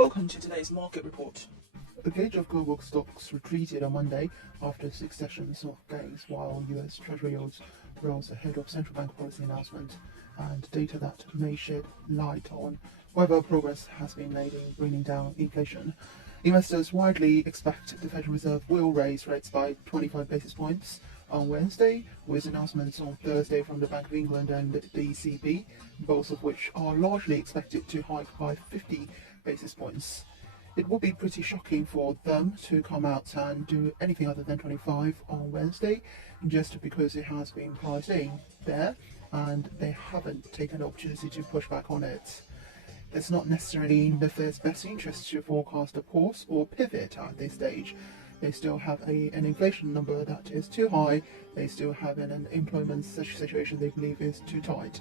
Welcome to today's market report. The gauge of global stocks retreated on Monday after 6 sessions of gains, while US Treasury yields rose ahead of central bank policy announcement and data that may shed light on whether progress has been made in bringing down inflation. Investors widely expect the Federal Reserve will raise rates by 25 basis points on Wednesday, with announcements on Thursday from the Bank of England and the ECB, both of which are largely expected to hike by 50 basis points. It would be pretty shocking for them to come out and do anything other than 25 on Wednesday, just because it has been priced in there and they haven't taken the opportunity to push back on it. It's not necessarily in the Fed's best interest to forecast a pause or pivot at this stage. They still have an inflation number that is too high. They still have an unemployment situation they believe is too tight.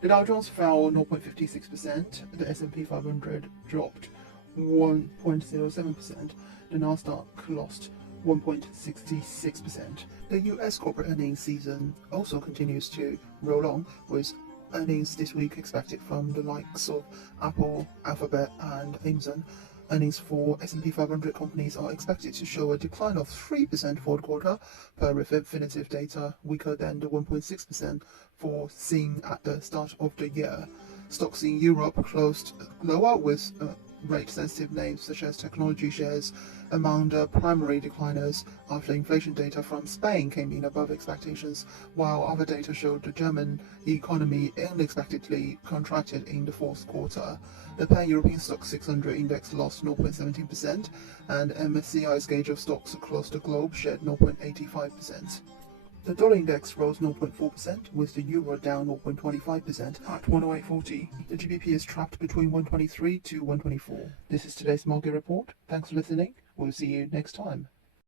The Dow Jones fell 0.56%, the S&P 500 dropped 1.07%, the Nasdaq lost 1.66%. The US corporate earnings season also continues to roll on, with earnings this week expected from the likes of Apple, Alphabet and Amazon. Earnings for S&P 500 companies are expected to show a decline of 3% for the quarter, per Refinitiv data, weaker than the 1.6% foreseen at the start of the year. Stocks in Europe closed lower, with rate-sensitive names such as technology shares among the primary decliners after inflation data from Spain came in above expectations, while other data showed the German economy unexpectedly contracted in the fourth quarter. The Pan-European Stock 600 index lost 0.17%, and MSCI's gauge of stocks across the globe shed 0.85%. The dollar index rose 0.4%, with the euro down 0.25% at 108.40. The GBP is trapped between 123 to 124. This is today's market report. Thanks for listening. We'll see you next time.